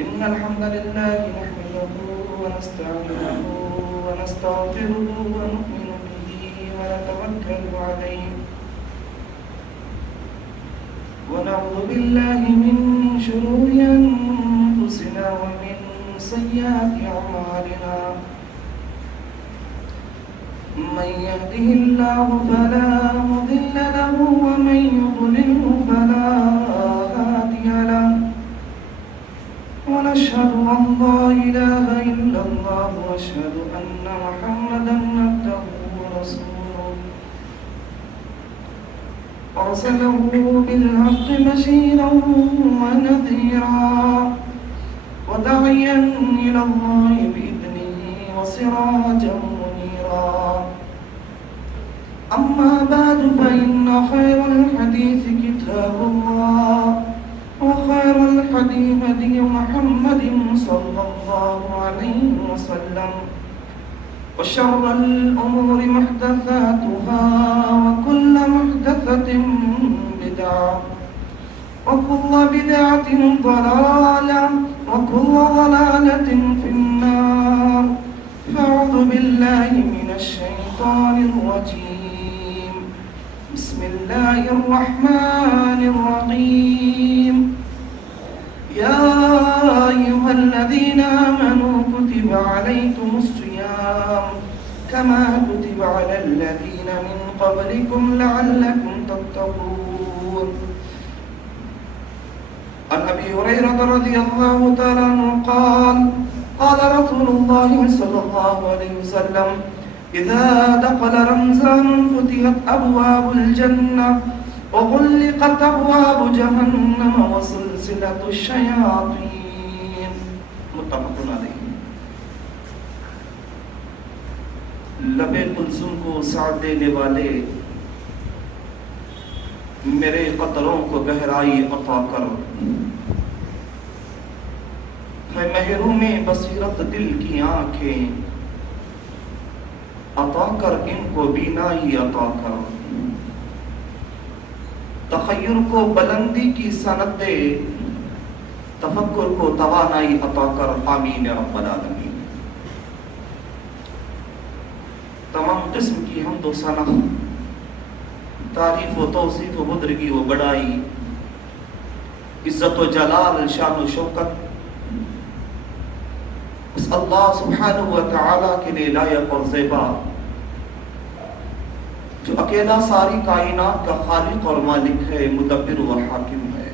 إن الحمد لله نحمده ونستعينه ونستغفره ونؤمن به ونتوكل عليه ونعوذ بالله من شرور أنفسنا ومن سيئات أعمالنا من يهده الله فلا مضل له ومن يضلله فلا هادي له ونشهد أن لا إله إلا الله وأشهد أن محمدا عبده ورسوله أرسله بالحق بشيرا ونذيرا وداعيا إلى الله بإذنه وسراجا منيرا أما بعد فإن خير الحديث كتاب الله وخير الهدي هدي محمد صلى الله عليه وسلم وشر الأمور محدثاتها وكل محدثة بدعة وكل بدعة ضلالة وكل ضلالة في النار فأعوذ بالله من الشيطان الرجيم بسم الله الرحمن الرحيم يا أيها الذين آمنوا كتب عليكم الصيام كما كتب على الذين من قبلكم لعلكم تتقون عن أبي هريرة رضي الله تعالى عنه قال قال رسول الله صلى الله عليه وسلم إذا دخل رمضان فتحت أبواب الجنة وغلقت أبواب جهنم وسلسلة الشياطين متفق علیہ. لب کلثوم کو ساتھ دینے والے میرے قطروں کو گہرائی عطا کر، ہے محروم بصیرت دل کی آنکھیں عطا کر، ان کو بینائی عطا کر، تخیر کو بلندی کی سند دے، تفکر کو توانائی عطا کر، آمین رب العالمین. تمام قسم کی حمد و ثنا، تعریف و توصیف و بزرگی و بڑائی، عزت و جلال، شان و شوکت اس اللہ سبحانہ و تعالیٰ کے لیے لائق اور زیبا، جو اکیلا ساری کائنات کا خالق اور مالک ہے، مدبر و حاکم ہے.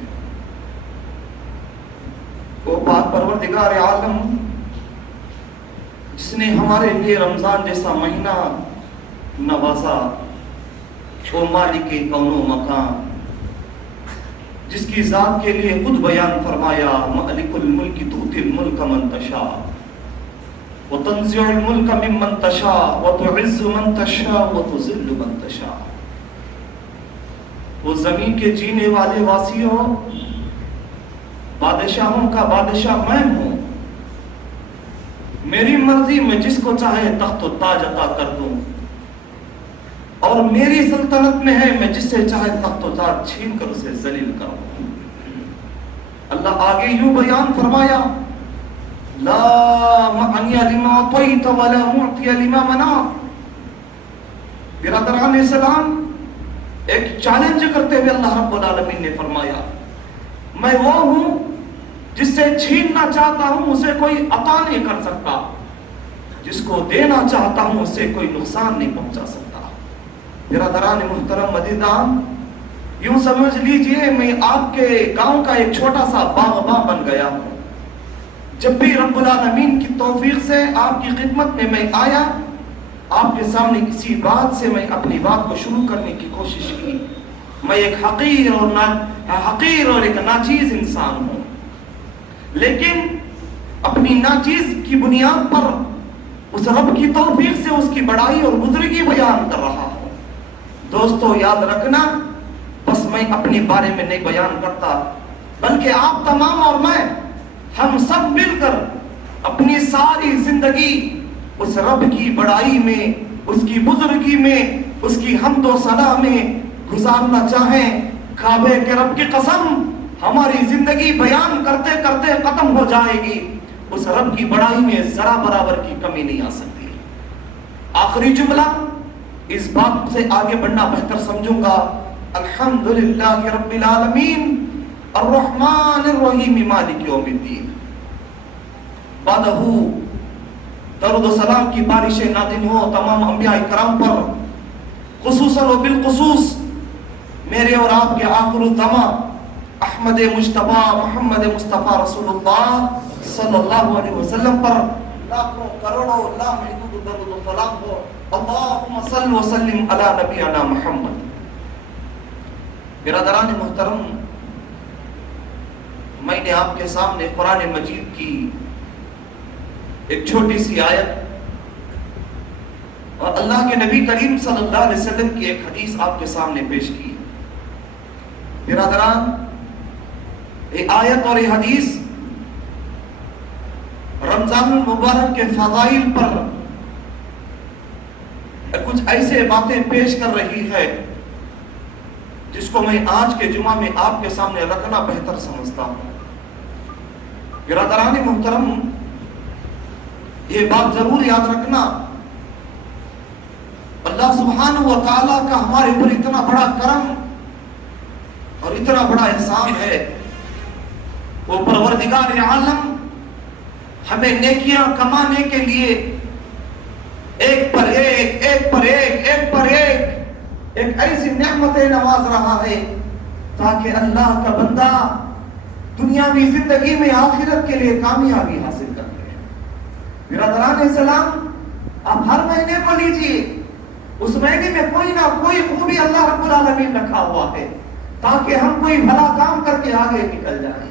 وہ پاک پروردگار عالم جس نے ہمارے لیے رمضان جیسا مہینہ نوازا، وہ مالک کون و مکان، جس کی ذات کے لیے خود بیان فرمایا مالک الملک تؤتی الملک من تشاء وتنزع الملک ممن تشاء وتعز من تشاء وتذل من تشاء. وہ زمین کے جینے والے واسیوں، بادشاہوں کا بادشاہ میں ہوں، میری مرضی میں جس کو چاہے تخت و تاج عطا کر دوں، اور میری سلطنت میں ہے میں جس سے چاہے تخت و تاج چھین کر اسے ذلیل کروں. اللہ آگے یوں بیان فرمایا لا معنی لما اعطیت ولا معطی لما منعت. برادران اسلام، ایک چیلنج کرتے ہوئے اللہ رب العالمین نے فرمایا میں وہ ہوں جس سے چھیننا چاہتا ہوں اسے کوئی عطا نہیں کر سکتا، جس کو دینا چاہتا ہوں اسے کوئی نقصان نہیں پہنچا سکتا. برادران محترم مدیدان، یوں سمجھ لیجئے میں آپ کے گاؤں کا ایک چھوٹا سا باغباں بن گیا ہوں. جب بھی رب العالمین کی توفیق سے آپ کی خدمت میں میں آیا، آپ کے سامنے کسی بات سے میں اپنی بات کو شروع کرنے کی کوشش کی. میں ایک حقیر اور ایک ناچیز انسان ہوں، لیکن اپنی ناچیز کی بنیاد پر اس رب کی توفیق سے اس کی بڑائی اور بزرگی بیان کر رہا ہوں. دوستو یاد رکھنا، بس میں اپنے بارے میں نہیں بیان کرتا، بلکہ آپ تمام اور میں، ہم سب مل کر اپنی ساری زندگی اس رب کی بڑائی میں، اس کی بزرگی میں، اس کی حمد و ثنا میں گزارنا چاہیں. کعبے کے رب کی قسم، ہماری زندگی بیان کرتے کرتے ختم ہو جائے گی، اس رب کی بڑائی میں ذرا برابر کی کمی نہیں آ سکتی۔ آخری جملہ، اس بات سے آگے بڑھنا بہتر سمجھوں گا، الحمدللہ رب العالمین الرحمن الرحیم مالک یوم الدین۔ بعدہ درود و سلام کی بارشیں نازل ہو تمام انبیاء کرام پر، خصوصاً و بالخصوص میرے اور آپ کے آخر الزماں احمد مجتبیٰ محمد مصطفیٰ رسول اللہ صلی اللہ علیہ وسلم پر لاکھوں کروڑوں لا محدود درود و سلام ہو۔ اللہم صل وسلم علی نبینا محمد۔ برادران محترم، میں نے آپ کے سامنے قرآن مجید کی ایک چھوٹی سی آیت اور اللہ کے نبی کریم صلی اللہ علیہ وسلم کی ایک حدیث آپ کے سامنے پیش کی۔ برادران، یہ آیت اور یہ حدیث رمضان المبارک کے فضائل پر کچھ ایسے باتیں پیش کر رہی ہے جس کو میں آج کے جمعہ میں آپ کے سامنے رکھنا بہتر سمجھتا ہوں۔ برادران محترم، یہ بات ضرور یاد رکھنا، اللہ سبحانہ و تعالیٰ کا ہمارے اوپر اتنا بڑا کرم اور اتنا بڑا احسان ہے، وہ پروردگار عالم ہمیں نیکیاں کمانے کے لیے ایک پر ایک ایسی نعمتیں نواز رہا ہے تاکہ اللہ کا بندہ دنیاوی زندگی میں آخرت کے لیے کامیابی حاصل کر لے۔ برادران اسلام، آپ ہر مہینے کو لیجیے، اس مہینے میں کوئی نہ کوئی خوبی اللہ رب العالمین رکھا ہوا ہے تاکہ ہم کوئی بھلا کام کر کے آگے نکل جائیں۔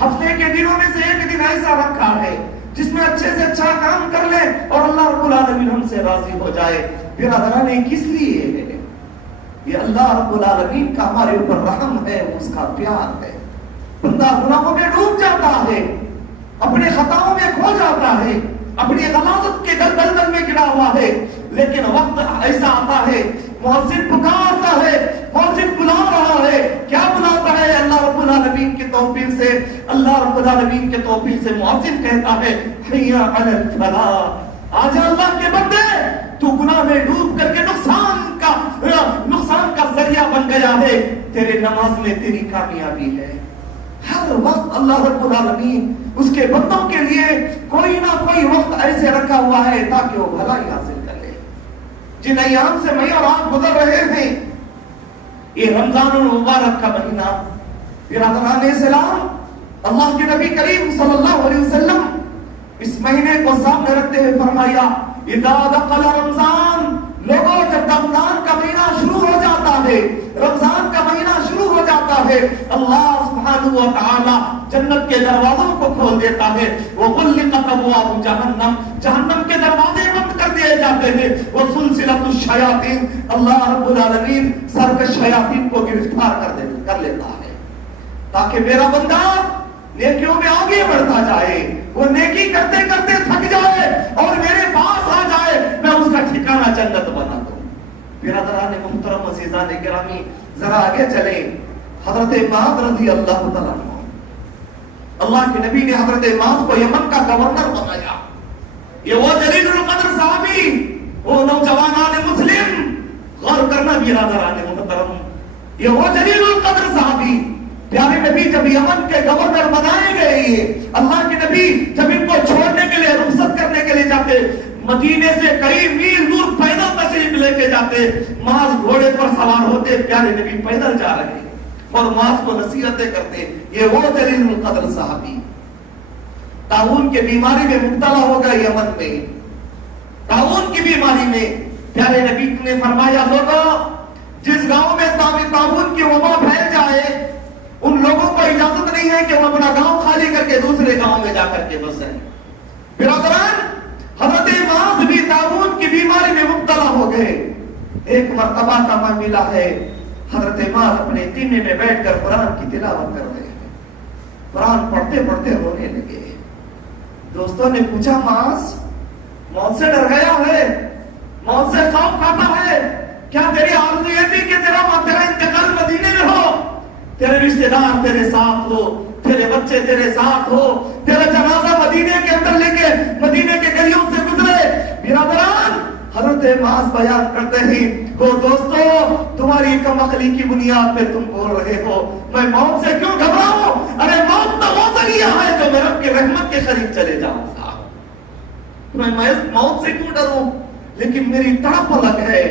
ہفتے کے دنوں میں سے ایک دن ایسا رکھا ہے جس میں اچھے سے اچھا کام کر لیں اور اللہ رب العالمین ہم سے راضی ہو جائے۔ برادران، کس لیے ہے یہ؟ اللہ رب العالمین کا ہمارے اوپر رحم ہے، اس کا پیار ہے۔ بندہ گناہوں میں ڈوب جاتا ہے، اپنے خطاؤں میں کھو جاتا ہے، اپنی غلاظت کے دلدل میں گرا ہوا ہے، لیکن وقت ایسا آتا ہے مؤذن پکارتا ہے، مؤذن بلا رہا ہے، کیا بلاتا ہے؟ اللہ رب العالمین کی توفیق سے، اللہ رب العالمین کے توفیق سے مؤذن کہتا ہے حی علی الفلاح، آجا اللہ کے بندے، تو گناہ میں ڈوب کر کے نقصان کا ذریعہ بن گیا ہے، تیرے نماز میں تیری کامیابی ہے۔ ہر وقت اللہ رب العالمین اس کے بندوں کے لیے کوئی نہ کوئی وقت ایسے رکھا ہوا ہے تاکہ وہ بھلائی حاصل کر لے۔ جن ایام سے میں اور آپ گزر رہے ہیں، یہ رمضان المبارک کا مہینہ، برادران اسلام، اللہ کے نبی کریم صلی اللہ علیہ وسلم اس مہینے کو سامنے رکھتے ہوئے فرمایا، اذا دخل رمضان، لوگوں جب رمضان کا مہینہ شروع ہو جاتا ہے، رمضان کا مہینہ شروع ہو جاتا ہے، اللہ سبحانہ و تعالی جنت کے دروازوں کو کھول دیتا ہے، وغلقت ابواب جہنم، جہنم کے دروازے بند کر دیے جاتے ہیں، وسلسلۃ الشیاطین، اللہ رب العالمین سرکش شیاطین کو گرفتار کر لیتا ہے تاکہ میرا بندہ نیکیوں میں آگے بڑھتا جائے، وہ نیکی کرتے کرتے تھک جائے اور میرے پاس آ جائے، میں اس کا ٹھکانہ جنت بنا دوں۔ برادران محترم عزیزان گرامی، ذرا آگے چلیں۔ حضرت معاذ رضی اللہ تعالیٰ عنہ، اللہ کے نبی نے حضرت معاذ کو یمن کا گورنر بنایا۔ یہ وہ جلیل القدر صحابی، وہ نوجوانان مسلم، غور کرنا برادران محترم، یہ وہ جلیل القدر صحابی، پیارے نبی جب یمن کے گورنر بنائے گئے، اللہ کے نبی جب ان کو چھوڑنے کے لیے رخصت کرنے کے لیے جاتے، مدینے سے کئی میل دور پیدل تشریف لے کے جاتے، معاذ گھوڑے پر سوار ہوتے، پیارے نبی پیدل جا رہے اور معاذ کو نصیحتیں کرتے۔ یہ وہ جلیل القدر صحابی طاعون کی بیماری میں مبتلا ہو گئے یمن میں، طاعون کی بیماری میں پیارے نبی نے فرمایا، لوگوں جس گاؤں میں طاعون کی وبا پھیل جائے، ان لوگوں کو اجازت نہیں ہے کہ وہ اپنا گاؤں خالی کر کے دوسرے گاؤں میں جا کر کے بسیں۔ برادران، حضرت معاذ بھی طاعون کی بیماری میں مبتلا ہو گئے۔ ایک مرتبہ کا معاملہ ہے، حضرت معاذ اپنے خیمے میں بیٹھ کر قرآن کی تلاوت کر رہے ہیں، قرآن پڑھتے پڑھتے رونے لگے۔ دوستوں نے پوچھا، معاذ موت سے ڈر گیا ہے، موت سے خوف کھاتا ہے، کیا تیری آرزو یہ تھی کہ تیرا انتقال مدینے میں ہو؟ تیرے رشتے دار تیرے ساتھ ہو، تیرے بچے تیرے ساتھ ہو، تیرا جنازہ مدینے کے اندر لے کے مدینے کے گلیوں سے گزرے۔ برادران، حضرت معاذ بیان کرتے ہیں، وہ دوستو تمہاری کم عقلی کی بنیاد پہ تم بول رہے ہو میں موت سے کیوں گھبراؤں؟ ارے موت تو وہ ذریعہ ہے جو میں رب کی رحمت کے قریب چلے جاؤں گا، میں موت سے کیوں ڈروں؟ لیکن میری تڑپ الگ ہے،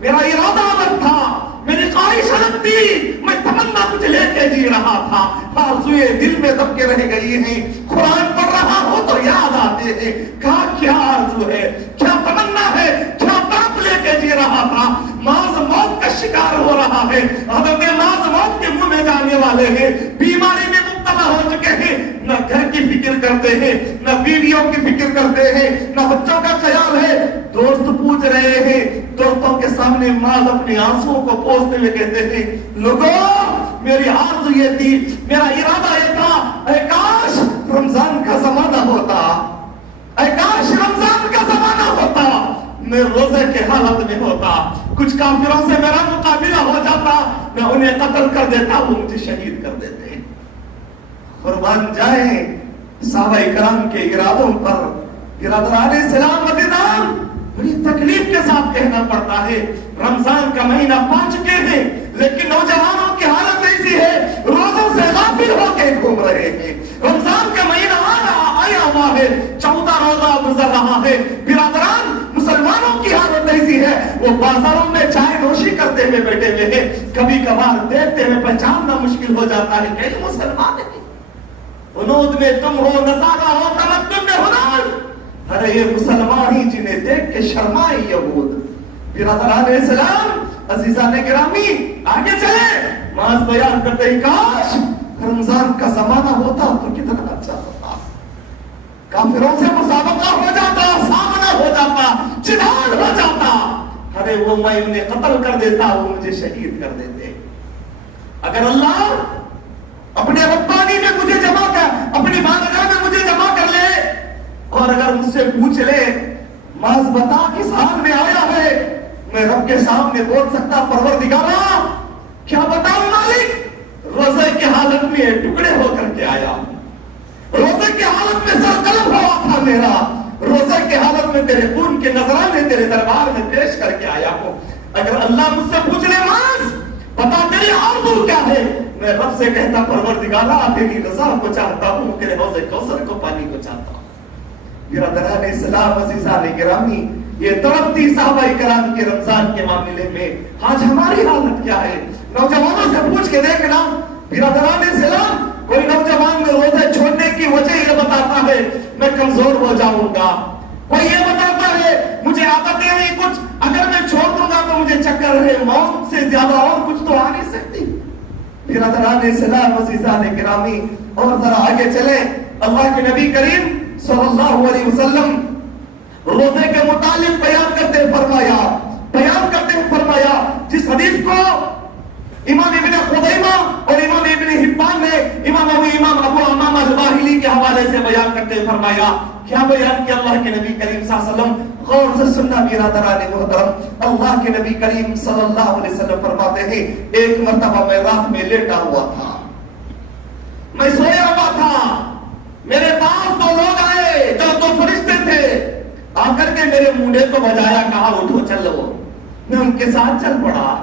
میرا ارادہ الگ تھا، میری خواہش الگ تھی، میں تمنا کچھ لے کے جی رہا تھا۔ آرزوئے دل میں دب کے رہ گئی ہیں، قرآن پڑھ رہا ہو تو یاد آتے ہیں، کہا کیا آرزو ہے، کیا تمنا ہے، کیا تڑپ لے کے جی رہا تھا۔ معاذ موت کا شکار ہو رہا ہے، حضرت معاذ موت کے منہ میں جانے والے ہیں، بیماری میں مبتلا ہو چکے ہیں، نہ گھر کی فکر کرتے ہیں، نہ بیویوں کی فکر کرتے ہیں، نہ بچوں کا خیال ہے۔ دوست پوچھ رہے ہیں، دوستوں کے سامنے معاذ اپنے آنسوں کو پوچھتے ہوئے کہتے ہیں، لوگوں میری آرزو یہ تھی، میرا ارادہ یہ تھا، اے کاش رمضان کا زمانہ ہوتا، اے کاش رمضان کا زمانہ ہوتا، میں روزے کے حالت میں ہوتا، کچھ کافروں سے میرا مقابلہ ہو جاتا، میں انہیں قتل کر دیتا، وہ مجھے شہید کر دیتے۔ قربان جائیں صحابہ کرام کے ارادوں پر۔ برادران اسلام مدینہ، بڑی تکلیف کے ساتھ کہنا پڑتا ہے، رمضان کا مہینہ پا چکے ہیں لیکن نوجوانوں کی حالت ایسی ہے، روزوں سے غافل ہو کے گھوم رہے ہیں۔ رمضان کا مہینہ آیا ہوا ہے، 14 روزہ گزر رہا ہے۔ برادران، مسلمانوں کی حالت ایسی ہے، وہ بازاروں میں چائے نوشی کرتے ہوئے بیٹھے ہوئے ہیں، کبھی کبھار دیکھتے ہوئے پہچاننا مشکل ہو جاتا ہے کہ یہ مسلمان ہے۔ ہنود میں تم ہو، نصارہ ہو، تمدن میں ہنود، ارے یہ مسلمان ہی جنہیں دیکھ کے شرمائے یہود۔ برادران اسلام، عزیزان گرامی، آگے چلے۔ معاذ بیان کرتے ہی، کاش رمضان کا زمانہ ہوتا تو کتنا اچھا ہوتا، کافروں سے مسابقہ ہو جاتا، سامنا ہو جاتا، جہاد ہو جاتا، ارے وہ میں انہیں قتل کر دیتا، وہ مجھے شہید کر دیتے۔ اگر اللہ اپنے ربانی میں مجھے جمع کر، اپنی بارگاہ میں مجھے جمع کر لے، اور اگر مجھ سے پوچھ لے معاذ بتا کس حال میں آیا ہے، میں رب کے سامنے بول سکتا، پروردگارا کیا بتاؤں مالک، روزے کی حالت میں ٹکڑے ہو کر کے آیا، روزے کی حالت میں سر قلم ہوا تھا میرا، روزے کی حالت میں تیرے خون کے نذرانے تیرے دربار میں پیش کر کے آیا ہوں۔ اگر اللہ مجھ سے پوچھ لے معاذ بتا تیری آرزو کیا ہے، میں رب سے کہتا، پروردگارا تیری رضا کو چاہتا ہوں، تیرے حوض کوثر کو پانی کو چاہتا ہوں۔ برادران اسلام، عزیزان گرامی، یہ تڑپتی صحابہ کرام کے رمضان کے معاملے میں آج ہماری حالت کیا ہے؟ نوجوانوں سے پوچھ کے دیکھنا۔ برادران اسلام، کوئی نوجوان میں روزے چھوڑنے کی وجہ یہ بتاتا ہے میں کمزور ہو جاؤں گا، کوئی یہ بتاتا ہے مجھے عادتیں ہیں کچھ، اگر میں چھوڑ دوں گا تو مجھے چکر ہے، موت سے زیادہ اور کچھ تو آ نہیں سکتی۔ برادران اسلام، عزیزان گرامی، اور ذرا آگے چلیں۔ اللہ کے نبی کریم صلی اللہ علیہ وسلم روزے کے متعلق بیان کرتے فرمایا جس حدیث کو امام ابن خزیمہ اور امام ابن حبان نے امام ابو امامہ الباہلی کے حوالے سے بیان کرتے فرمایا، کیا بیان کیا اللہ کے نبی کریم صلی اللہ علیہ وسلم؟ غور سے سننا برادران محترم، اللہ کے نبی کریم صلی اللہ علیہ وسلم فرماتے ہیں، ایک مرتبہ میں رات میں لیٹا ہوا تھا، میں سویا ہوا تھا، میرے پاس دو لوگ آئے جو دو فرشتے تھے، آ کر کے میرے مونڈے کو بجایا، کہا اٹھو چلو، میں ان کے ساتھ چل پڑا،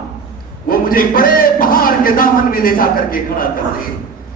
وہ مجھے بڑے پہاڑ کے دامن میں لے جا کر کے کھڑا کر دے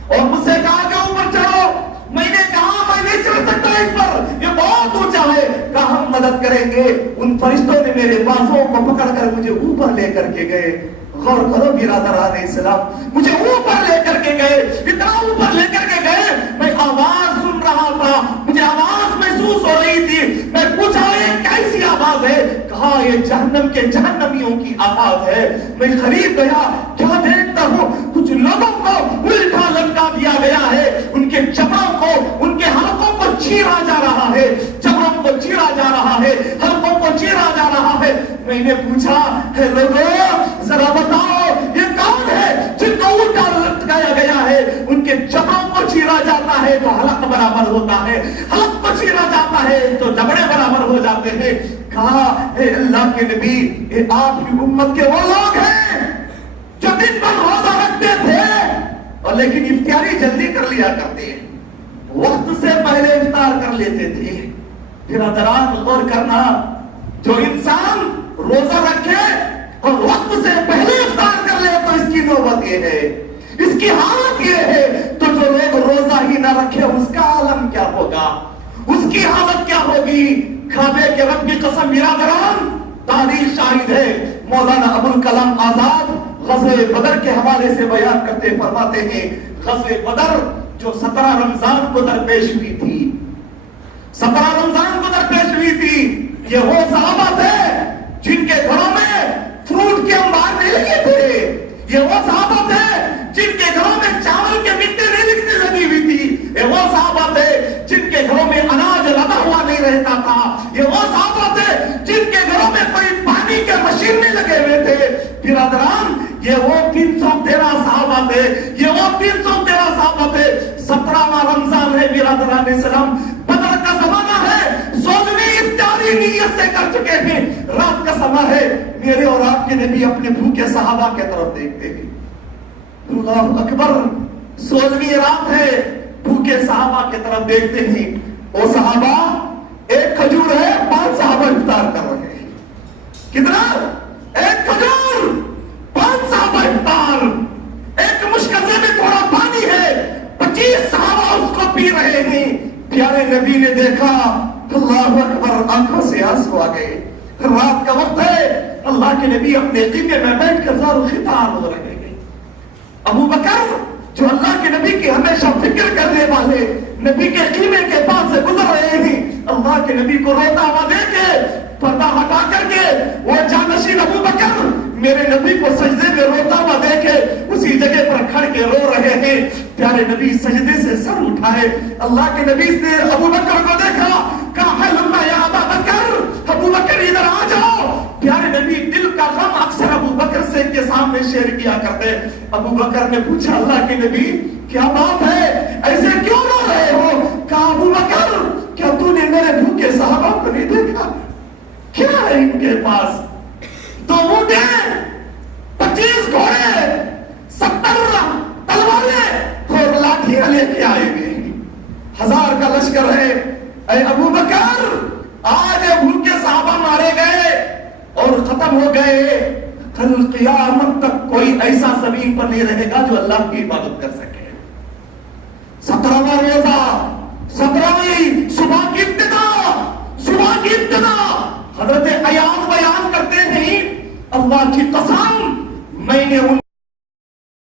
اور مجھ سے کہا کہ اوپر چڑھو، میں نے کہا میں نہیں چڑھ سکتا اس پر، یہ بہت اونچا ہے، کہا ہم مدد کریں گے۔ ان فرشتوں نے میرے بازوں کو پکڑ کر مجھے اوپر لے کر کے گئے۔ غور کرو برادران اسلام، مجھے اوپر لے کر کے گئے، اتنا اوپر لے کر کے گئے، میں آواز سن رہا تھا، مجھے آواز محسوس ہو رہی تھی، میں پوچھا یہ کیسی آواز ہے؟ کہا یہ جہنم کے جہنمیوں کی آواز ہے۔ میں قریب گیا، کیا دیکھتا ہوں کچھ لوگوں کو الٹا لٹکا دیا گیا ہے، ان کے جبڑوں کو، ان کے حلقوں کو چیرا جا رہا ہے، جبڑوں کو چیرا جا رہا ہے، حلقوں کو چیرا جا رہا ہے۔ میں نے پوچھا، ہے لوگوں ذرا بتاؤ یہ کون ہے جن کو الٹا لٹکایا گیا ہے؟ ان کے جبڑوں کو چیرا جاتا ہے تو حلق برابر ہوتا ہے، حلق کو چیرا جاتا ہے تو جبڑے برابر ہو جاتے ہیں۔ کہا اے اللہ کے نبی، یہ آپ کی امت کے وہ لوگ ہیں جو دن بھر روزہ رکھتے تھے اور لیکن افطاری جلدی کر لیا کرتے ہیں، وقت سے پہلے افطار کر لیتے تھے۔ پھر حضرات غور کرنا، جو انسان روزہ رکھے اور وقت سے پہلے افطار کر لے تو اس کی نوبت یہ ہے، اس کی حالت یہ ہے۔ تو جو لوگ روزہ ہی نہ رکھے اس کا عالم کیا ہوگا، اس کی حالت کیا ہوگی؟ کعبے کے رب کی قسم برادران، تاریخ شاہد ہے۔ مولانا ابوالکلام آزاد غزوہ بدر کے حوالے سے بیان کرتے فرماتے ہیں، غزوہ بدر جو 17 رمضان کو درپیش ہوئی تھی، 17 رمضان کو درپیش ہوئی تھی، یہ وہ صحابہ تھے جن کے گھروں میں فروٹ کے انبار نہیں لگے تھے، یہ وہ صحابہ تھے جن کے گھروں میں چاول کے مٹی نہیں لگی ہوئی تھی، یہ وہ صحابہ تھے جن کے گھروں میں اناج لدا ہوا نہیں رہتا تھا، یہ وہ صحابہ تھے جن کے گھروں میں کوئی پانی کے مشین نہیں لگے ہوئے تھے۔ برادران، یہ وہ 313 صحابہ تھے، یہ وہ 313 صحابہ تھے۔ 17واں رمضان ہے برادران اسلام، بدر کا زمانہ ہے، 16ویں افطاری نیت سے کر چکے ہیں، رات کا سماں ہے۔ میرے اور آپ کے نبی اپنے بھوکے صحابہ کی طرف دیکھتے ہیں، اللہ اکبر، 16ویں رات ہے، بھوکے صحابہ کی طرف دیکھتے ہیں۔ وہ صحابہ، ایک کھجور ہے، 5 صحابہ افطار کر رہے ہیں۔ کتنا؟ ایک کھجور، 5 صحابہ افطار، ایک مشکزے میں تھوڑا پانی ہے، 25 صحابہ اس کو پی رہے ہیں۔ پیارے نبی نے دیکھا، اللہ اکبر، آنکھوں سے آنسو آ گئے۔ رات کا وقت ہے، اللہ کے نبی اپنے خیمے میں بیٹھ کر زار و خطار ہو رہے ہیں۔ ابو بکر جو اللہ کے نبی کی ہمیشہ فکر کرنے والے، نبی کے خیمے کے پاس سے گزر رہے ہیں، اللہ کے نبی کو روتا ہوا دیکھ کے پردہ ہٹا کر کے وہ جانشین ابو بکر میرے نبی کو سجدے میں روتا ہوا دیکھے اسی جگہ پر کھڑ کے رو رہے ہیں۔ پیارے نبی سجدے سے سر اٹھائے، اللہ کے نبی نے ابو بکر کو دیکھا، کہا لما یا ابا بکر، ابو بکر ادھر آ جاؤ۔ پیارے نبی دل کا غم اکثر ابو بکر سے کے سامنے شیئر کیا کرتے۔ ابو بکر نے پوچھا، اللہ کے نبی کیا بات ہے، ایسے کیوں رو رہے ہو؟ کہا ابو بکر، کیا تو نے میرے بھوکے صحابہ کو نہیں دیکھا؟ کیا ہے ان کے پاس؟ 2 اونٹیں، 25 گھوڑے، 70 تلواریں اور لاٹھیاں لے کے آئے ہوئے، 1000 کا لشکر ہے۔ اے ابو بکر، آج بھوکے صحابہ مارے گئے اور ختم ہو گئے، کل قیامت تک کوئی ایسا زمین پر نہیں رہے گا جو اللہ کی عبادت کر سکے۔ 17واں روزہ، 17ویں صبح کی ابتدا، صبح کی ابتدا حضرت ایاز بیان کرتے ہیں، اللہ کی قسم میں نے ان